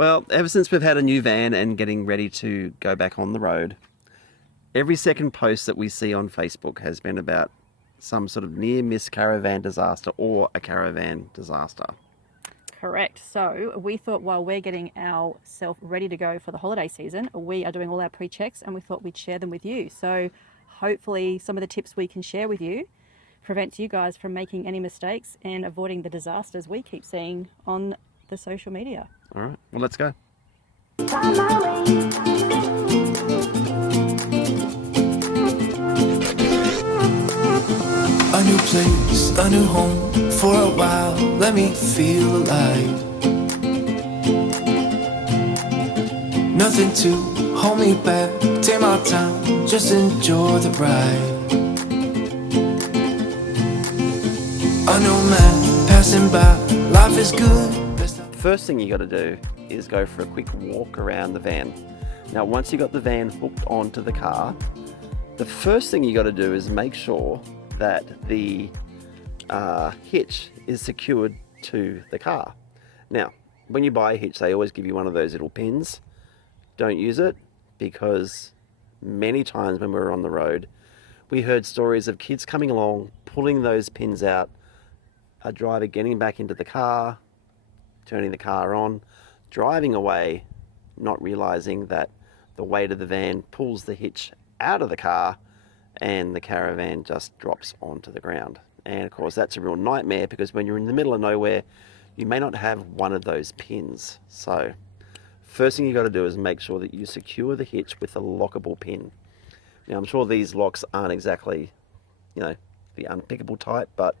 Well, ever since we've had a new van and getting ready to go back on the road, every second post that we see on Facebook has been about some sort of near-miss caravan disaster or a caravan disaster. Correct. So we thought while we're getting ourselves ready to go for the holiday season, we are doing all our pre-checks and we thought we'd share them with you. So hopefully some of the tips we can share with you prevents you guys from making any mistakes and avoiding the disasters we keep seeing on the social media. All right, well, let's go. A new place, a new home, for a while, let me feel alive. Nothing to hold me back, take my time, just enjoy the ride. A new man passing by, life is good. First thing you got to do is go for a quick walk around the van. Now, once you got the van hooked onto the car, the first thing you got to do is make sure that the hitch is secured to the car. Now, when you buy a hitch, they always give you one of those little pins. Don't use it, because many times when we were on the road, we heard stories of kids coming along, pulling those pins out, a driver getting back into the car, turning the car on, driving away, not realizing that the weight of the van pulls the hitch out of the car and the caravan just drops onto the ground. And of course, that's a real nightmare, because when you're in the middle of nowhere, you may not have one of those pins. So first thing you got to do is make sure that you secure the hitch with a lockable pin. Now, I'm sure these locks aren't exactly, the unpickable type, but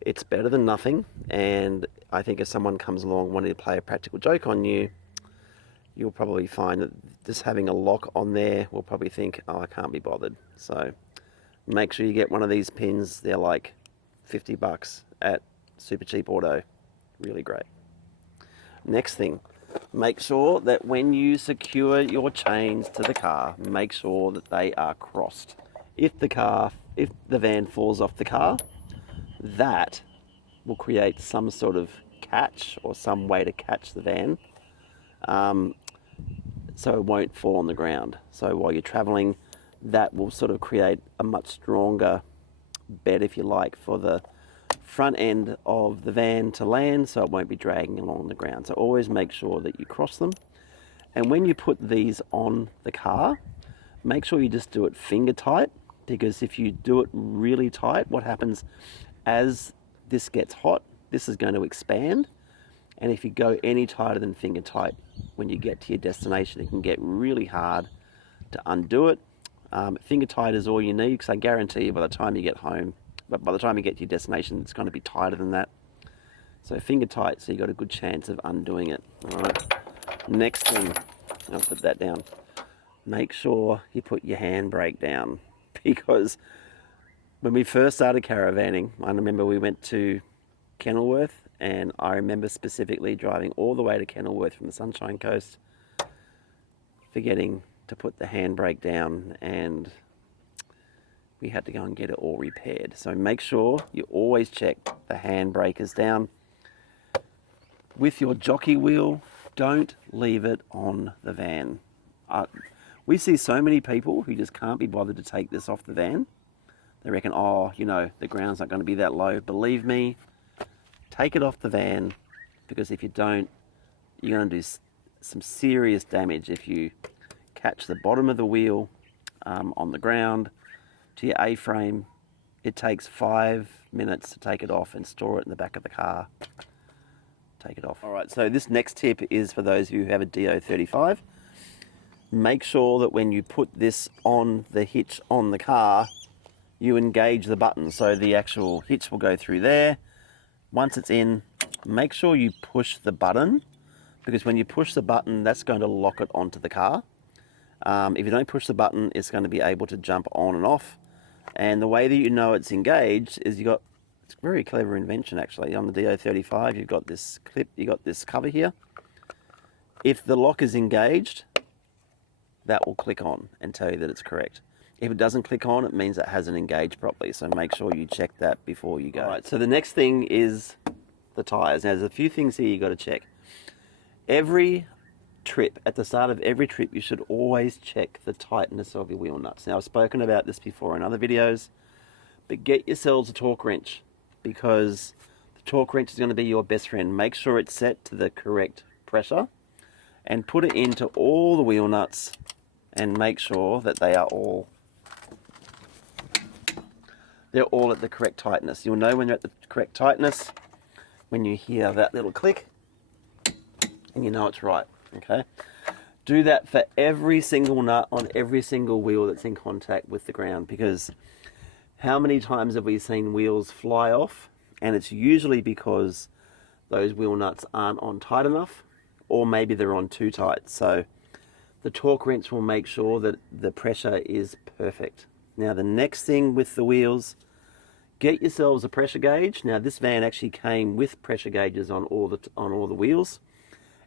it's better than nothing. And I think if someone comes along wanting to play a practical joke on you, you'll probably find that just having a lock on there will probably think, oh, I can't be bothered. So make sure you get one of these pins. They're like $50 at Super Cheap Auto. Really great. Next thing, make sure that when you secure your chains to the car, make sure that they are crossed. If the van falls off the car, that will create some sort of catch or some way to catch the van, so it won't fall on the ground. So while you're traveling, that will sort of create a much stronger bed, if you like, for the front end of the van to land, so it won't be dragging along the ground. So always make sure that you cross them. And when you put these on the car, make sure you just do it finger tight, because if you do it really tight, what happens as this gets hot, this is going to expand. And if you go any tighter than finger tight, when you get to your destination, it can get really hard to undo it. Finger tight is all you need, because I guarantee you by the time you get home, but by the time you get to your destination, it's going to be tighter than that. So finger tight, so you got a good chance of undoing it. All right. Next thing, I'll put that down. Make sure you put your handbrake down, because when we first started caravanning, I remember we went to Kenilworth, and I remember specifically driving all the way to Kenilworth from the Sunshine Coast, forgetting to put the handbrake down, and we had to go and get it all repaired. So make sure you always check the handbrake is down. With your jockey wheel, don't leave it on the van. We see so many people who just can't be bothered to take this off the van. They reckon, the ground's not going to be that low. Believe me, take it off the van, because if you don't, you're going to do some serious damage if you catch the bottom of the wheel on the ground to your A-frame. It takes 5 minutes to take it off and store it in the back of the car. Take it off. All right, so this next tip is for those of you who have a DO35. Make sure that when you put this on the hitch on the car, you engage the button. So the actual hitch will go through there. Once it's in, make sure you push the button, because when you push the button, that's going to lock it onto the car. If you don't push the button, it's going to be able to jump on and off. And the way that you know it's engaged is it's a very clever invention actually. On the DO35, you've got this clip, you've got this cover here. If the lock is engaged, that will click on and tell you that it's correct. If it doesn't click on, it means it hasn't engaged properly. So make sure you check that before you go. All right, so the next thing is the tires. Now there's a few things here you got to check. Every trip, at the start of every trip, you should always check the tightness of your wheel nuts. Now, I've spoken about this before in other videos, but get yourselves a torque wrench, because the torque wrench is going to be your best friend. Make sure it's set to the correct pressure and put it into all the wheel nuts and make sure that they're all at the correct tightness. You'll know when you're at the correct tightness when you hear that little click and you know it's right. Okay, do that for every single nut on every single wheel that's in contact with the ground, because how many times have we seen wheels fly off, and it's usually because those wheel nuts aren't on tight enough, or maybe they're on too tight. So the torque wrench will make sure that the pressure is perfect. Now, the next thing with the wheels, get yourselves a pressure gauge. Now, this van actually came with pressure gauges on all the wheels,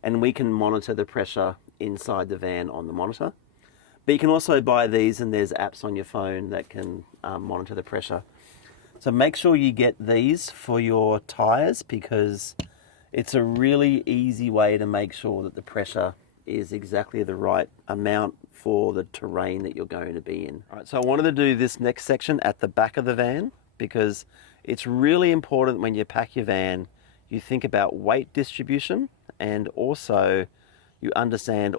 and we can monitor the pressure inside the van on the monitor. But you can also buy these, and there's apps on your phone that can monitor the pressure. So make sure you get these for your tires, because it's a really easy way to make sure that the pressure is exactly the right amount for the terrain that you're going to be in. All right, so I wanted to do this next section at the back of the van, because it's really important when you pack your van, you think about weight distribution, and also you understand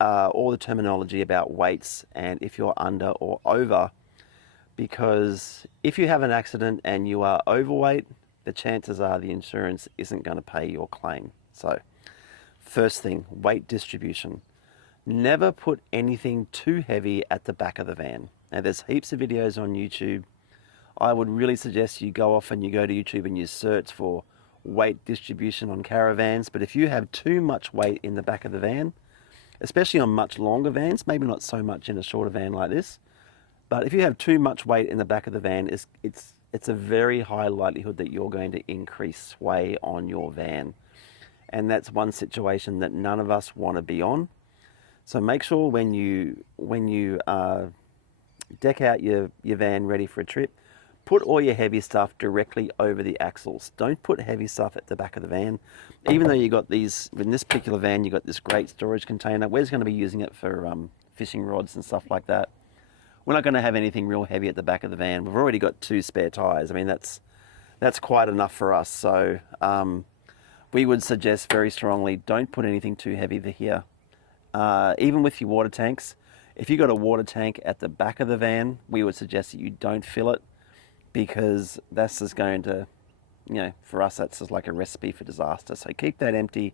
all the terminology about weights and if you're under or over, because if you have an accident and you are overweight, the chances are the insurance isn't going to pay your claim. So first thing, weight distribution. Never put anything too heavy at the back of the van. Now, there's heaps of videos on YouTube. I would really suggest you go off and you go to YouTube and you search for weight distribution on caravans. But if you have too much weight in the back of the van, especially on much longer vans, maybe not so much in a shorter van like this, but if you have too much weight in the back of the van, it's a very high likelihood that you're going to increase sway on your van. And that's one situation that none of us want to be on. So make sure when you deck out your van ready for a trip, put all your heavy stuff directly over the axles. Don't put heavy stuff at the back of the van. Even though you got these, in this particular van, you got this great storage container. We're going to be using it for fishing rods and stuff like that. We're not going to have anything real heavy at the back of the van. We've already got 2 spare tires. I mean, that's quite enough for us. So we would suggest very strongly, don't put anything too heavy here. Even with your water tanks, if you've got a water tank at the back of the van, we would suggest that you don't fill it, because that's just going to, for us, that's just like a recipe for disaster. So keep that empty.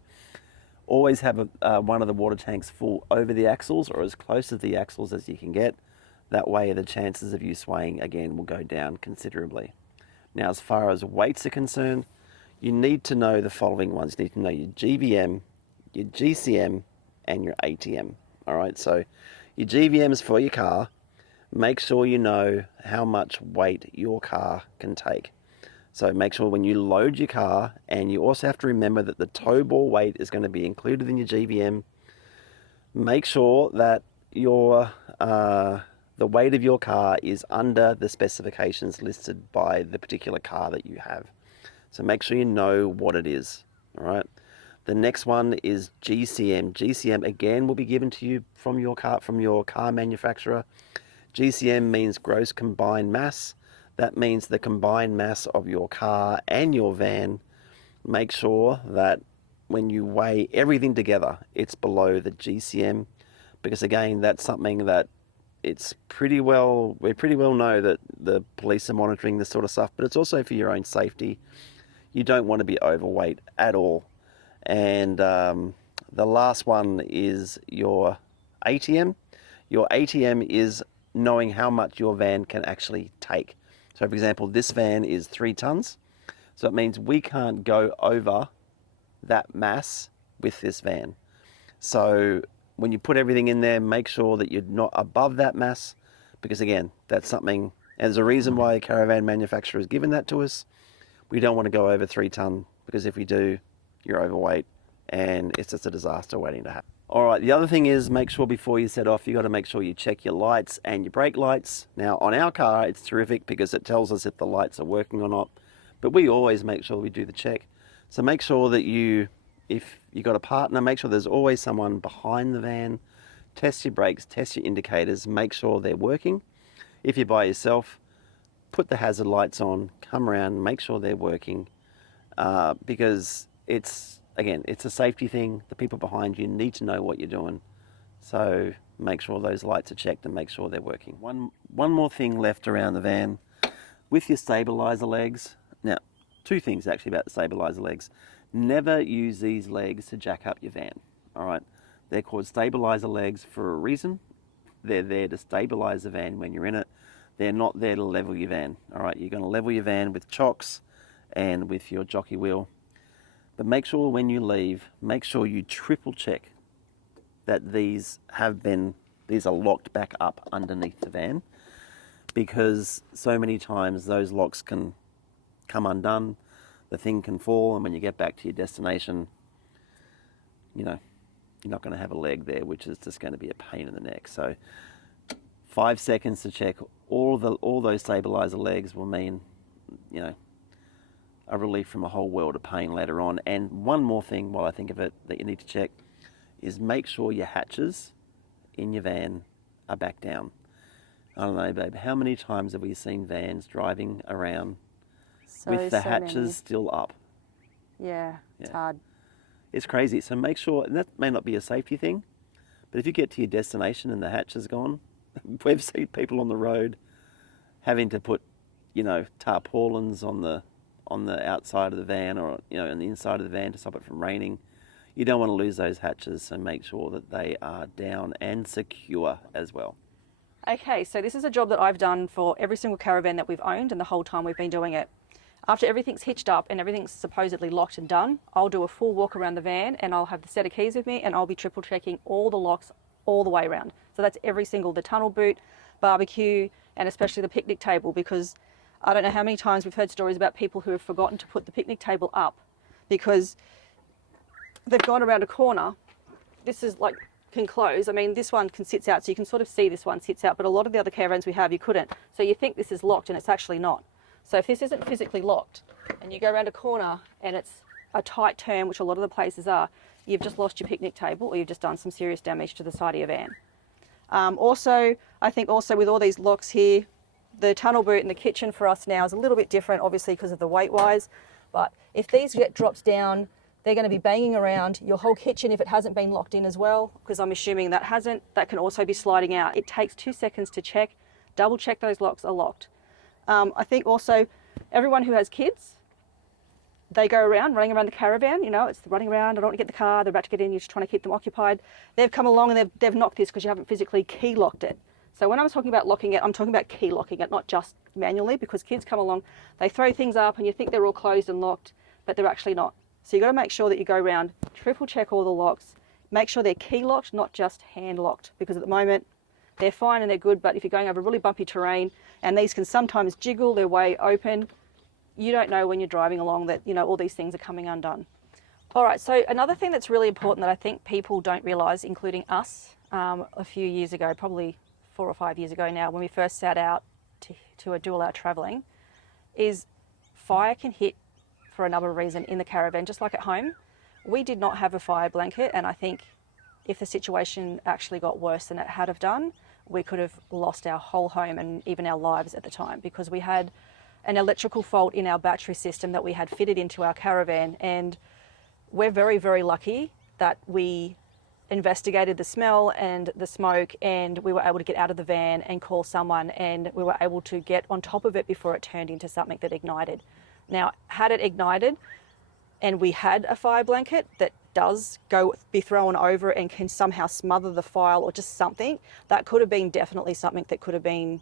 Always have one of the water tanks full over the axles, or as close to the axles as you can get. That way the chances of you swaying again will go down considerably. Now, as far as weights are concerned, you need to know the following ones. You need to know your GVM, your GCM, and your ATM. All right, so your GVM is for your car. Make sure you know how much weight your car can take. So make sure when you load your car, and you also have to remember that the tow ball weight is going to be included in your GVM. Make sure that the weight of your car is under the specifications listed by the particular car that you have. So make sure you know what it is. All right. The next one is GCM. GCM again will be given to you from your car manufacturer. GCM means gross combined mass. That means the combined mass of your car and your van. Make sure that when you weigh everything together, it's below the GCM, because again, that's something that we pretty well know that the police are monitoring this sort of stuff, but it's also for your own safety. You don't want to be overweight at all. And the last one is your ATM. Your ATM is knowing how much your van can actually take. So for example, this van is 3 tons. So it means we can't go over that mass with this van. So when you put everything in there, make sure that you're not above that mass, because again, that's something, and there's a reason why a caravan manufacturer has given that to us. We don't want to go over 3 ton, because if we do, you're overweight and it's just a disaster waiting to happen. All right, the other thing is, make sure before you set off, you got to make sure you check your lights and your brake lights. Now on our car, it's terrific because it tells us if the lights are working or not, but we always make sure we do the check. So make sure that you if you've got a partner, make sure there's always someone behind the van. Test your brakes, test your indicators, make sure they're working. If you're by yourself, put the hazard lights on, come around, make sure they're working, because it's a safety thing. The people behind you need to know what you're doing. So make sure those lights are checked and make sure they're working. One more thing left around the van. With your stabiliser legs, now, two things actually about the stabiliser legs. Never use these legs to jack up your van, all right? They're called stabiliser legs for a reason. They're there to stabilise the van when you're in it. They're not there to level your van, all right? You're going to level your van with chocks and with your jockey wheel. But make sure when you leave, make sure you triple check that these are locked back up underneath the van, because so many times those locks can come undone, the thing can fall, and when you get back to your destination, you know, you're not going to have a leg there, which is just going to be a pain in the neck. So 5 seconds to check all those stabilizer legs will mean, you know, a relief from a whole world of pain later on. And one more thing while I think of it that you need to check is make sure your hatches in your van are back down. I don't know, babe, how many times have we seen vans driving around with the hatches many. still up? Yeah, it's hard. It's crazy. So make sure, and that may not be a safety thing, but if you get to your destination and the hatch is gone, we've seen people on the road having to put, you know, tarpaulins on the outside of the van, or, you know, on the inside of the van to stop it from raining. You don't want to lose those hatches, so make sure that they are down and secure as well. Okay, so this is a job that I've done for every single caravan that we've owned, and the whole time we've been doing it. After everything's hitched up and everything's supposedly locked and done, I'll do a full walk around the van, and I'll have the set of keys with me, and I'll be triple checking all the locks all the way around. So that's the tunnel boot, barbecue, and especially the picnic table, because I don't know how many times we've heard stories about people who have forgotten to put the picnic table up because they've gone around a corner. This is like can close. I mean, this one sits out, so you can sort of see this one sits out, but a lot of the other caravans we have, you couldn't. So you think this is locked, and it's actually not. So if this isn't physically locked, and you go around a corner, and it's a tight turn, which a lot of the places are, you've just lost your picnic table, or you've just done some serious damage to the side of your van. Also, I think also with all these locks here, the tunnel boot and the kitchen for us now is a little bit different, obviously because of the weight-wise, but if these get dropped down, they're going to be banging around your whole kitchen if it hasn't been locked in as well, because I'm assuming that hasn't. That can also be sliding out. It takes 2 seconds to check, double check those locks are locked. I think also everyone who has kids, they go around running around the caravan, you know, it's running around, I don't want to get the car, they're about to get in, you're just trying to keep them occupied. They've come along and they've knocked this because you haven't physically key locked it. So when I'm talking about locking it, I'm talking about key locking it, not just manually, because kids come along, they throw things up and you think they're all closed and locked, but they're actually not. So you've got to make sure that you go around, triple check all the locks, make sure they're key locked, not just hand locked, because at the moment they're fine and they're good, but if you're going over really bumpy terrain, and these can sometimes jiggle their way open, you don't know when you're driving along that, you know, all these things are coming undone. All right, so another thing that's really important that I think people don't realise, including us, a few years ago, probably 4 or 5 years ago now, when we first set out to do all our travelling, is fire can hit for another reason in the caravan, just like at home. We did not have a fire blanket, and I think if the situation actually got worse than it had have done, we could have lost our whole home and even our lives at the time, because we had an electrical fault in our battery system that we had fitted into our caravan. And we're very, very lucky that we investigated the smell and the smoke, and we were able to get out of the van and call someone, and we were able to get on top of it before it turned into something that ignited. Now, had it ignited and we had a fire blanket that does be thrown over and can somehow smother the fire or just something, that could have been definitely something that could have been,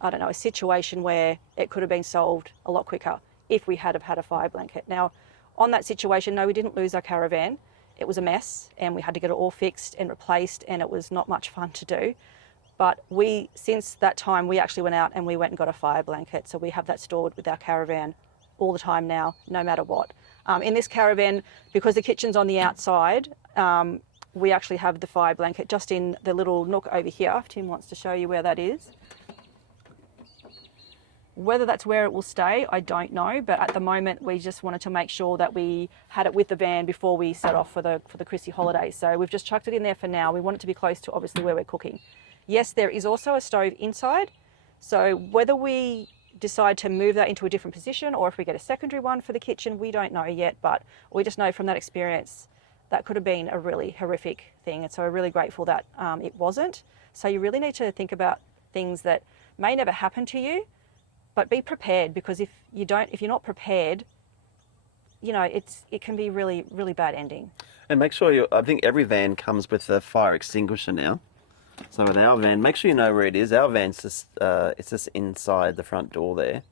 I don't know, a situation where it could have been solved a lot quicker if we had have had a fire blanket. Now, on that situation, no, we didn't lose our caravan. It was a mess and we had to get it all fixed and replaced, and it was not much fun to do. But since that time, we actually went out and we went and got a fire blanket. So we have that stored with our caravan all the time now, no matter what. In this caravan, because the kitchen's on the outside, we actually have the fire blanket just in the little nook over here. If Tim wants to show you where that is. Whether that's where it will stay, I don't know. But at the moment, we just wanted to make sure that we had it with the van before we set off for the Chrissy holidays. So we've just chucked it in there for now. We want it to be close to obviously where we're cooking. Yes, there is also a stove inside. So whether we decide to move that into a different position or if we get a secondary one for the kitchen, we don't know yet. But we just know from that experience that could have been a really horrific thing. And so we're really grateful that it wasn't. So you really need to think about things that may never happen to you, but be prepared, because if you're not prepared, you know, it can be really, really bad ending. And make sure I think every van comes with a fire extinguisher now. So with our van, make sure you know where it is. Our van's just, it's just inside the front door there.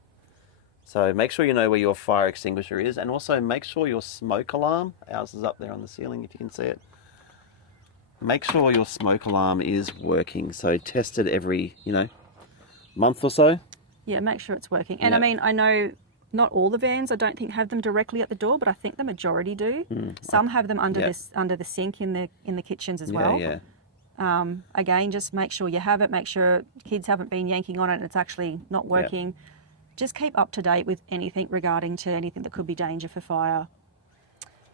So make sure you know where your fire extinguisher is, and also make sure your smoke alarm, ours is up there on the ceiling if you can see it. Make sure your smoke alarm is working. So test it every, month or so. Yeah, make sure it's working. And I mean, I know not all the vans, I don't think, have them directly at the door, but I think the majority do. Some have them under under the sink in the kitchens as well. Again, just make sure you have it. Make sure kids haven't been yanking on it and it's actually not working. Just keep up to date with anything regarding to anything that could be danger for fire.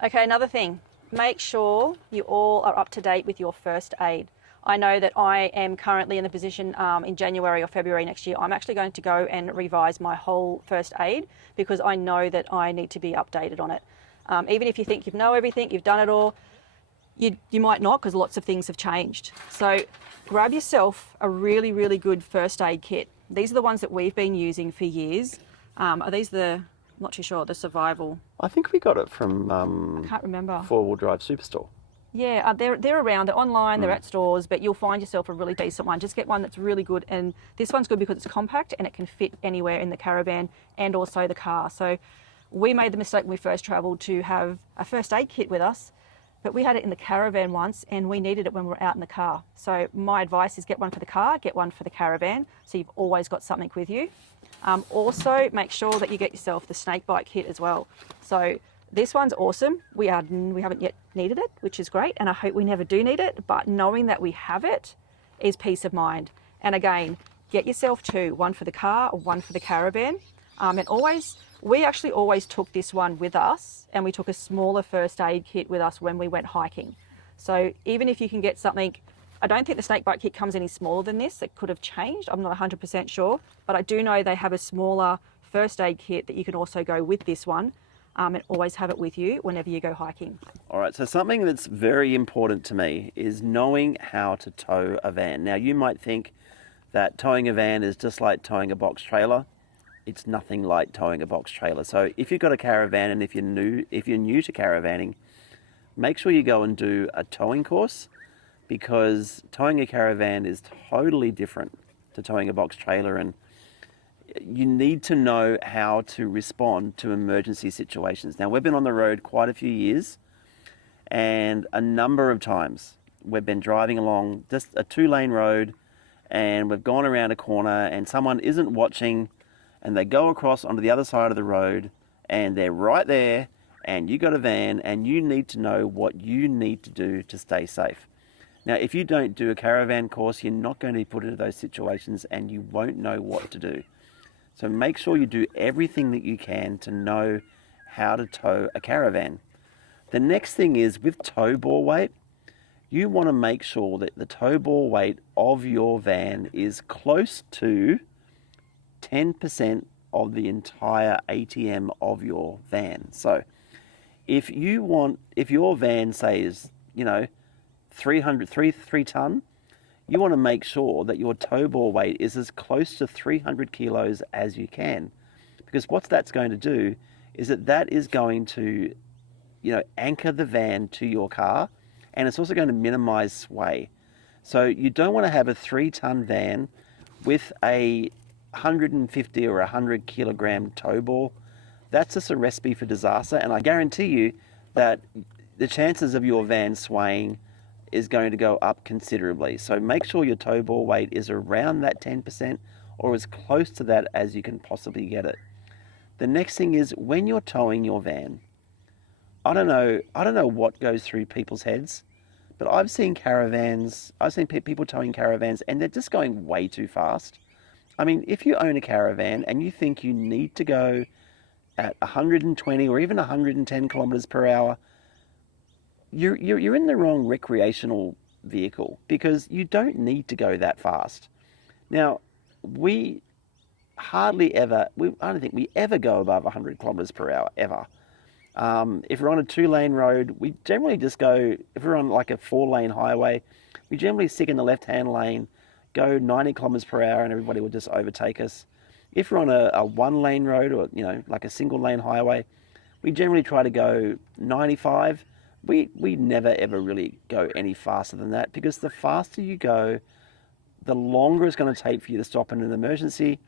Okay, another thing. Make sure you all are up to date with your first aid. I know that I am currently in the position in January or February next year, I'm actually going to go and revise my whole first aid, because I know that I need to be updated on it. Even if you think you know everything, you've done it all, you might not, because lots of things have changed. So grab yourself a really, really good first aid kit. These are the ones that we've been using for years. Are these I'm not too sure, the survival? I think we got it from I can't remember. 4-wheel drive superstore. Yeah, they're around, they're online, they're at stores, but you'll find yourself a really decent one. Just get one that's really good, and this one's good because it's compact and it can fit anywhere in the caravan and also the car. So we made the mistake when we first travelled to have a first aid kit with us, but we had it in the caravan once and we needed it when we were out in the car. So my advice is get one for the car, get one for the caravan, so you've always got something with you. Also, make sure that you get yourself the snake bite kit as well. So this one's awesome. We haven't yet needed it, which is great, and I hope we never do need it, but knowing that we have it is peace of mind. And again, get yourself two, one for the car or one for the caravan. And we actually always took this one with us, and we took a smaller first aid kit with us when we went hiking. So even if you can get something, I don't think the snakebite kit comes any smaller than this. It could have changed, I'm not 100% sure, but I do know they have a smaller first aid kit that you can also go with this one. And always have it with you whenever you go hiking. All right, so something that's very important to me is knowing how to tow a van. Now, you might think that towing a van is just like towing a box trailer. It's nothing like towing a box trailer. So if you've got a caravan, and if you're new to caravanning, make sure you go and do a towing course, because towing a caravan is totally different to towing a box trailer, and you need to know how to respond to emergency situations. Now, we've been on the road quite a few years, and a number of times we've been driving along just a 2-lane road, and we've gone around a corner and someone isn't watching, and they go across onto the other side of the road, and they're right there, and you got a van, and you need to know what you need to do to stay safe. Now, if you don't do a caravan course, you're not going to be put into those situations, and you won't know what to do. So make sure you do everything that you can to know how to tow a caravan. The next thing is, with tow bore weight, you want to make sure that the tow bore weight of your van is close to 10% of the entire ATM of your van. So if your van, say, is 3 ton, you want to make sure that your tow bore weight is as close to 300 kilos as you can, because what that's going to do is that is going to anchor the van to your car, and it's also going to minimize sway. So you don't want to have a 3-ton van with a 150 or 100 kilogram tow bore. That's just a recipe for disaster, and I guarantee you that the chances of your van swaying is going to go up considerably. So make sure your tow bore weight is around that 10% or as close to that as you can possibly get it. The next thing is, when you're towing your van, I don't know what goes through people's heads, but I've seen people towing caravans and they're just going way too fast. I mean, if you own a caravan and you think you need to go at 120 or even 110 kilometers per hour, you're in the wrong recreational vehicle, because you don't need to go that fast. Now, we hardly ever, I don't think we ever go above 100 kilometers per hour, ever. If we're on a 2-lane road, we generally just go, if we're on like a 4-lane highway, we generally stick in the left-hand lane, go 90 kilometers per hour, and everybody will just overtake us. If we're on a 1-lane road, or like a single-lane highway, we generally try to go 95. We never ever really go any faster than that, because the faster you go, the longer it's going to take for you to stop in an emergency,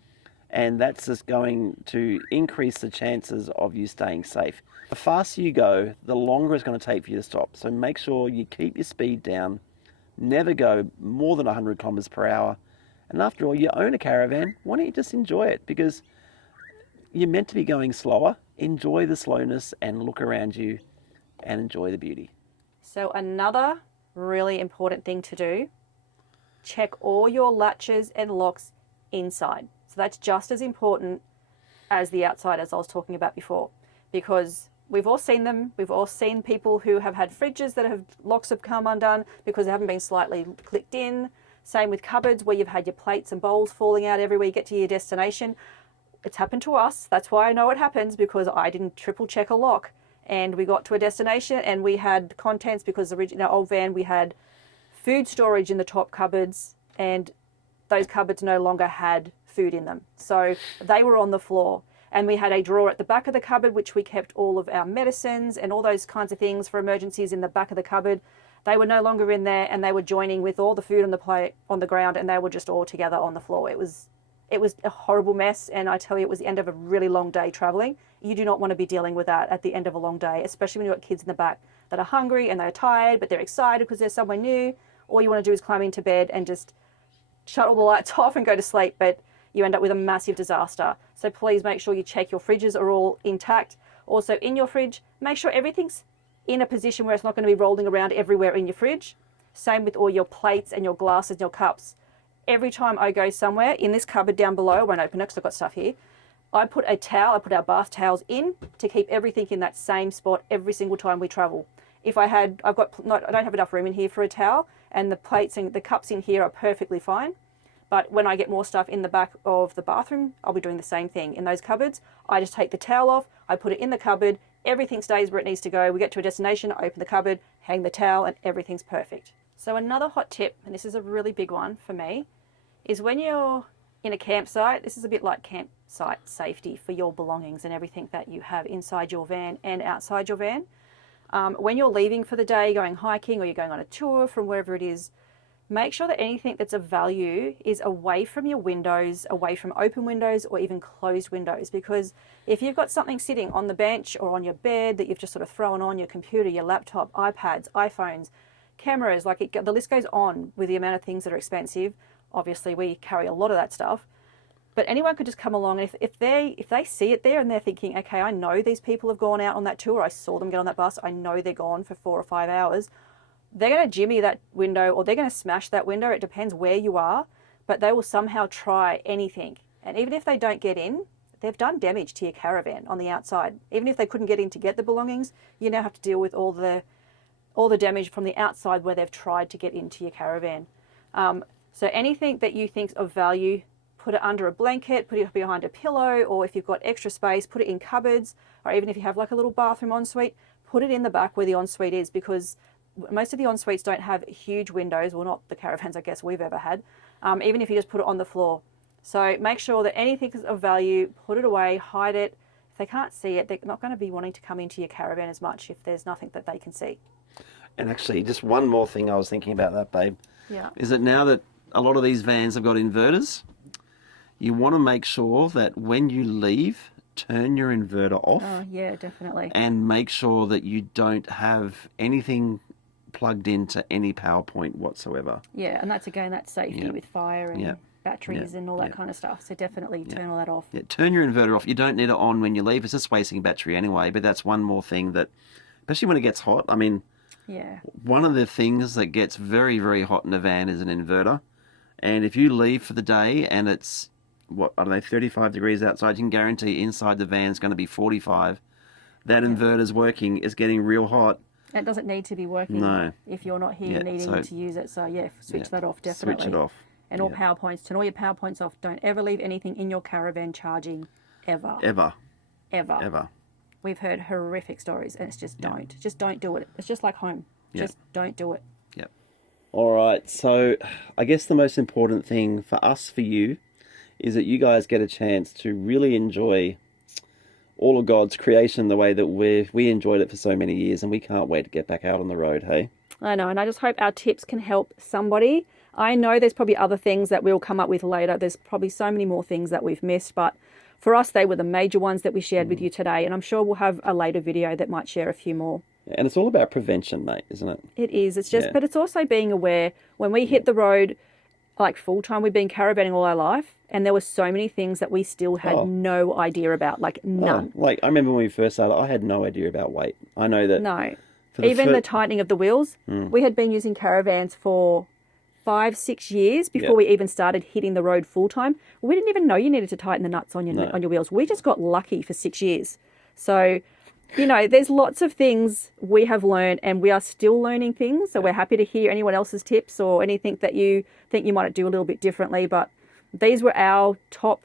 and that's just going to increase the chances of you staying safe. The faster you go, the longer it's going to take for you to stop. So make sure you keep your speed down, never go more than 100 kilometers per hour. And after all, you own a caravan, why don't you just enjoy it? Because you're meant to be going slower. Enjoy the slowness and look around you and enjoy the beauty. So another really important thing to do, check all your latches and locks inside. So that's just as important as the outside, as I was talking about before, because we've all seen them. We've all seen people who have had fridges that locks have come undone because they haven't been slightly clicked in. Same with cupboards, where you've had your plates and bowls falling out everywhere you get to your destination. It's happened to us. That's why I know it happens, because I didn't triple check a lock. And we got to a destination and we had contents, because in our old van we had food storage in the top cupboards, and those cupboards no longer had food in them. So they were on the floor. And we had a drawer at the back of the cupboard, which we kept all of our medicines and all those kinds of things for emergencies in the back of the cupboard. They were no longer in there, and they were joining with all the food on the plate on the ground, and they were just all together on the floor. It was a horrible mess, and I tell you, it was the end of a really long day traveling. You do not want to be dealing with that at the end of a long day, especially when you've got kids in the back that are hungry and they're tired, but they're excited because they're somewhere new. All you want to do is climb into bed and just shut all the lights off and go to sleep, but you end up with a massive disaster. So please make sure you check your fridges are all intact. Also, in your fridge, make sure everything's in a position where it's not going to be rolling around everywhere in your fridge. Same with all your plates and your glasses and your cups. Every time I go somewhere, in this cupboard down below, I won't open it because I've got stuff here, I put our bath towels in to keep everything in that same spot every single time we travel. I don't have enough room in here for a towel, and the plates and the cups in here are perfectly fine. But when I get more stuff in the back of the bathroom, I'll be doing the same thing. In those cupboards, I just take the towel off, I put it in the cupboard, everything stays where it needs to go. We get to a destination, I open the cupboard, hang the towel, and everything's perfect. So another hot tip, and this is a really big one for me, is when you're in a campsite, this is a bit like campsite safety for your belongings and everything that you have inside your van and outside your van. When you're leaving for the day, going hiking, or you're going on a tour from wherever it is, make sure that anything that's of value is away from your windows, away from open windows or even closed windows. Because if you've got something sitting on the bench or on your bed that you've just sort of thrown on, your computer, your laptop, iPads, iPhones, cameras, the list goes on with the amount of things that are expensive. Obviously, we carry a lot of that stuff. But anyone could just come along, and if they see it there and they're thinking, okay, I know these people have gone out on that tour, I saw them get on that bus, I know they're gone for 4 or 5 hours, they're going to jimmy that window, or they're going to smash that window. It depends where you are, but they will somehow try anything. And even if they don't get in, they've done damage to your caravan on the outside. Even if they couldn't get in to get the belongings, you now have to deal with all the damage from the outside where they've tried to get into your caravan. So anything that you think's of value, put it under a blanket, put it behind a pillow, or if you've got extra space, put it in cupboards, or even if you have like a little bathroom ensuite, put it in the back where the ensuite is, because most of the ensuites don't have huge windows, well, not the caravans I guess we've ever had, even if you just put it on the floor. So make sure that anything of value, put it away, hide it. If they can't see it, they're not going to be wanting to come into your caravan as much if there's nothing that they can see. And actually, just one more thing I was thinking about that, babe, is that now that a lot of these vans have got inverters, you want to make sure that when you leave, turn your inverter off. Oh, yeah, definitely. And make sure that you don't have anything plugged into any power point whatsoever. Yeah, and that's safety with fire and batteries and all that kind of stuff. So definitely turn all that off. Yeah, turn your inverter off. You don't need it on when you leave. It's just wasting battery anyway. But that's one more thing that, especially when it gets hot. I mean, one of the things that gets very, very hot in a van is an inverter. And if you leave for the day and it's what, I don't know, 35 degrees outside, you can guarantee inside the van's going to be 45. That inverter's working, it's getting real hot. It doesn't need to be working if you're not here needing to use it. So switch that off, definitely. Switch it off. And all power points, turn all your power points off. Don't ever leave anything in your caravan charging, ever. Ever. We've heard horrific stories, and it's just don't. Just don't do it. It's just like home. Just don't do it. Yep. All right, so I guess the most important thing for us, for you, is that you guys get a chance to really enjoy all of God's creation the way that we enjoyed it for so many years, and we can't wait to get back out on the road, hey? I know, and I just hope our tips can help somebody. I know there's probably other things that we'll come up with later. There's probably so many more things that we've missed, but for us, they were the major ones that we shared with you today, and I'm sure we'll have a later video that might share a few more. And it's all about prevention, mate, isn't it? It is. It's just, but it's also being aware. When we hit the road, like full time, we've been caravanning all our life, and there were so many things that we still had no idea about, like none. Like I remember when we first started, I had no idea about weight. I know that. No, even the tightening of the wheels. We had been using caravans for 5-6 years before we even started hitting the road full time. We didn't even know you needed to tighten the nuts on your wheels. We just got lucky for 6 years. So, you know, there's lots of things we have learned, and we are still learning things. So we're happy to hear anyone else's tips or anything that you think you might do a little bit differently. But these were our top,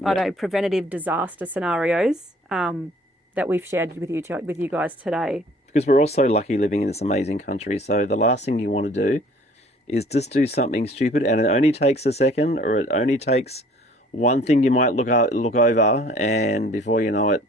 preventative disaster scenarios that we've shared with you guys today. Because we're all so lucky living in this amazing country. So the last thing you want to do is just do something stupid, and it only takes a second, or it only takes one thing you might look over, and before you know it,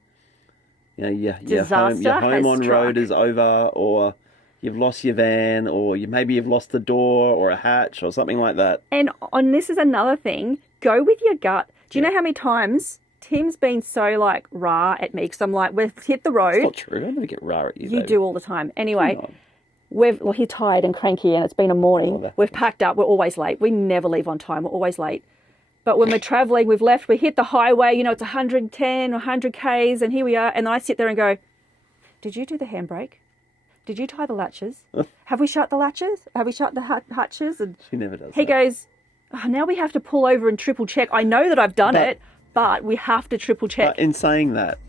you know, your home on road is over, or you've lost your van, or maybe you've lost the door or a hatch or something like that. And this is another thing, go with your gut. Do you know how many times Tim's been so like rah at me because I'm like, we've hit the road. It's not true. I never get rah at you. You do all the time. Anyway, he's tired and cranky, and it's been a morning. We've packed up. We're always late. We never leave on time. We're always late. But when we're traveling, we've left. We hit the highway. You know, it's 110 or 100 k's, and here we are. And then I sit there and go, "Did you do the handbrake? Did you tie the latches? Have we shut the latches? Have we shut the hatches?" And she never does. He goes, "Now we have to pull over and triple check. I know that I've done it, but we have to triple check." In saying that,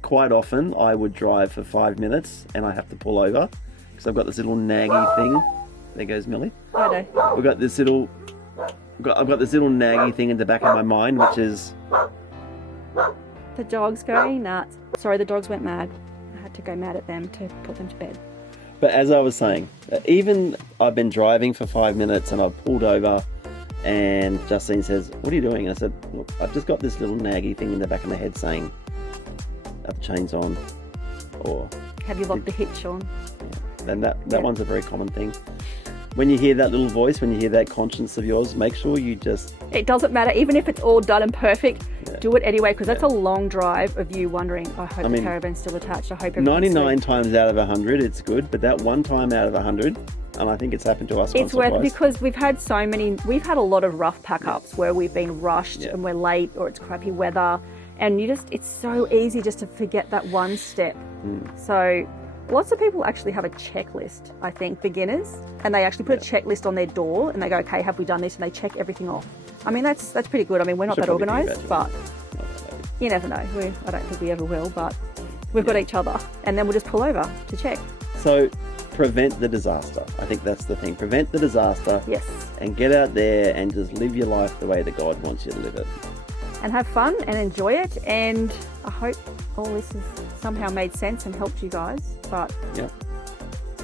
quite often I would drive for 5 minutes and I have to pull over because I've got this little naggy thing. There goes Millie. I know. I've got this little naggy thing in the back of my mind, which is the dog's going nuts. Sorry, the dogs went mad. I had to go mad at them to put them to bed. But as I was saying, even I've been driving for 5 minutes and I've pulled over, and Justine says, "What are you doing?" And I said, "Look, I've just got this little naggy thing in the back of my head saying, have the chains on, or have you locked the hitch on?" Yeah. And that one's a very common thing. When you hear that little voice, when you hear that conscience of yours, make sure you just... It doesn't matter, even if it's all done and perfect, do it anyway, because that's a long drive of you wondering, I hope the caravan's still attached, I hope everything's 99 sweet. times out of 100, it's good, but that one time out of 100, and I think it's happened to us once or twice. It's worth, because we've had a lot of rough pack-ups where we've been rushed and we're late, or it's crappy weather, and it's so easy just to forget that one step. So... lots of people actually have a checklist, I think, beginners, and they actually put a checklist on their door and they go, okay, have we done this? And they check everything off. I mean, that's pretty good. I mean, we're not that organised, but you never know. I don't think we ever will, but we've got each other, and then we'll just pull over to check. So prevent the disaster. I think that's the thing. Prevent the disaster. Yes. And get out there and just live your life the way that God wants you to live it. And have fun and enjoy it, and I hope all this has somehow made sense and helped you guys, but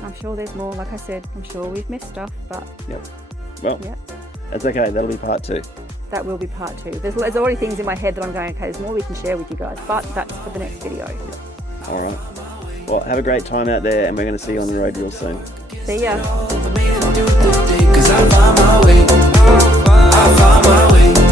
I'm sure there's more. Like I said, I'm sure we've missed stuff, but well, that's okay. That'll be part 2. That will be part 2. There's already things in my head that I'm going, okay, there's more we can share with you guys, but that's for the next video. All right. Well, have a great time out there, and we're going to see you on the road real soon. See ya. I found my way.